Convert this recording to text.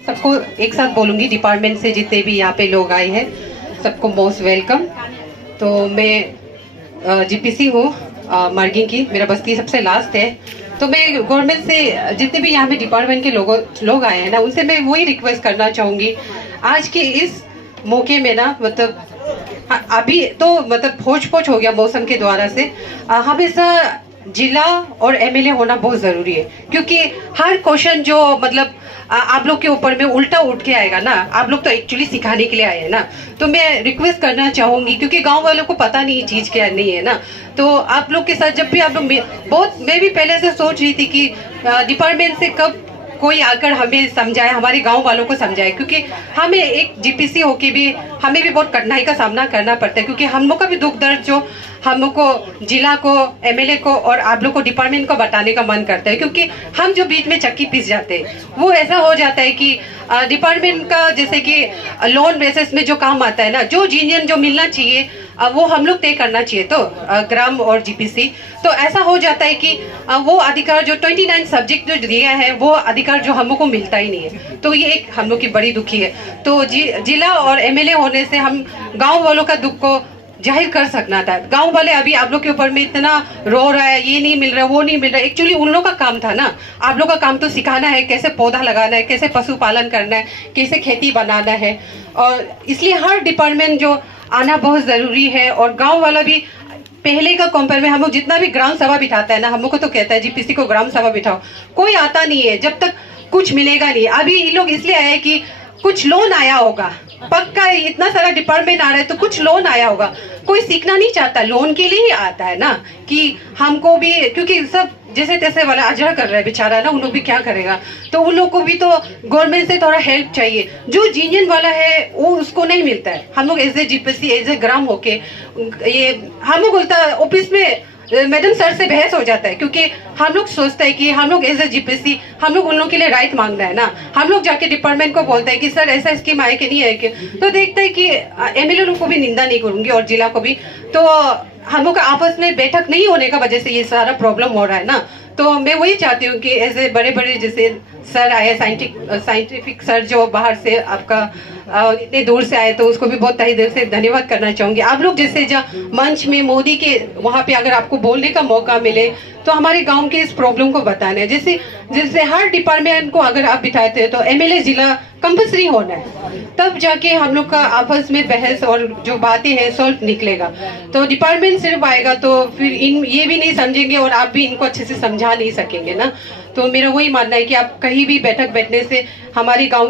सबको एक साथ बोलूंगी, डिपार्टमेंट से जितने भी यहाँ पे लोग आए हैं सबको मोस्ट वेलकम। तो मैं जीपीसी हूँ मार्गिंग की, मेरा बस्ती सबसे लास्ट है। तो मैं गवर्नमेंट से जितने भी यहाँ पे डिपार्टमेंट के लोग आए हैं ना, उनसे मैं वही रिक्वेस्ट करना चाहूँगी आज के इस मौके में ना, मतलब अभी तो मतलब होच पोच हो गया मौसम के द्वारा से, हमेशा जिला और एमएलए होना बहुत जरूरी है, क्योंकि हर क्वेश्चन जो मतलब आप लोग के ऊपर में उल्टा उठ के आएगा ना, आप लोग तो एक्चुअली सिखाने के लिए आए हैं ना। तो मैं रिक्वेस्ट करना चाहूंगी, क्योंकि गांव वालों को पता नहीं चीज क्या नहीं है ना। तो आप लोग के साथ जब भी आप लोग बहुत, मैं भी पहले से सोच रही थी कि डिपार्टमेंट से कब कोई आकर हमें समझाए, हमारे गांव वालों को समझाए, क्योंकि हमें एक जीपीसी होके भी हमें भी बहुत कठिनाई का सामना करना पड़ता है, क्योंकि हम लोग का भी दुख दर्द जो हम लोग को जिला को, एमएलए को और आप लोग को डिपार्टमेंट को बताने का मन करता है, क्योंकि हम जो बीच में चक्की पीस जाते हैं वो ऐसा हो जाता है कि डिपार्टमेंट का जैसे कि लोन बेसिस में जो काम आता है ना, जो जीनियन जो मिलना चाहिए वो हम लोग तय करना चाहिए। तो ग्राम और जीपीसी तो ऐसा हो जाता है कि वो अधिकार जो 29 सब्जेक्ट जो दिया है वो अधिकार जो हम लोग को मिलता ही नहीं है। तो ये एक हम लोग की बड़ी दुखी है। तो जिला और एमएलए होने से हम गांव वालों का दुख को जाहिर कर सकना था। गांव वाले अभी आप लोग के ऊपर में इतना रो रहा है, ये नहीं मिल रहा, वो नहीं मिल रहा, एक्चुअली उन लोग का काम था ना। आप लोग का काम तो सिखाना है कैसे पौधा लगाना है, कैसे पशुपालन करना है, कैसे खेती बनाना है। और इसलिए हर डिपार्टमेंट जो आना बहुत जरूरी है। और गांव वाला भी पहले का कंपेयर में हम लोग जितना भी ग्राम सभा बिठाता है ना, हम लोग को तो कहता है जीपीसी को ग्राम सभा बिठाओ, कोई आता नहीं है जब तक कुछ मिलेगा नहीं। अभी ये लोग इसलिए आए कि कुछ लोन आया होगा, पक्का इतना सारा डिपार्टमेंट आ रहा है तो कुछ लोन आया होगा। कोई सीखना नहीं चाहता, लोन के लिए ही आता है ना, कि हमको भी, क्योंकि सब जैसे तैसे वाला अजरा कर रहा है बेचारा ना, उन लोग भी क्या करेगा। तो उन लोग को भी तो गवर्नमेंट से थोड़ा हेल्प चाहिए। जो जीनियन वाला है वो उसको नहीं मिलता है। हम लोग as a GPC as a gram होके ये हम लोग बोलता है ऑफिस में मैडम सर से बहस हो जाता है, क्योंकि हम लोग सोचते हैं कि हम लोग एज ए जीपीसी हम लोग उन लोगों के लिए राइट मांगना है ना। हम लोग जाके डिपार्टमेंट को बोलते हैं कि सर ऐसा स्कीम आए कि नहीं आए कि, तो देखते हैं कि एमएलए को भी निंदा नहीं करूंगी और जिला को भी। तो हम लोग का आपस में बैठक नहीं होने का वजह से ये सारा प्रॉब्लम हो रहा है ना। तो मैं वही चाहती हूँ कि ऐसे बड़े बड़े जैसे सर आए, साइंटिफिक सर जो बाहर से आपका इतने दूर से आए, तो उसको भी बहुत तहे दिल से धन्यवाद करना चाहूंगी। आप लोग जैसे मंच में मोदी के वहाँ पे अगर आपको बोलने का मौका मिले तो हमारे गांव के इस प्रॉब्लम को बताना है। जैसे जैसे हर डिपार्टमेंट को अगर आप बिठाते हैं तो एमएलए जिला कंपल्सरी होना है, तब जाके हम लोग का आपस में बहस और जो बातें हैं सॉल्व निकलेगा। तो डिपार्टमेंट सिर्फ आएगा तो फिर इन ये भी नहीं समझेंगे और आप भी इनको अच्छे से समझा नहीं सकेंगे ना। तो मेरा वही मानना है कि आप कहीं भी बैठक बैठने से हमारे गाँव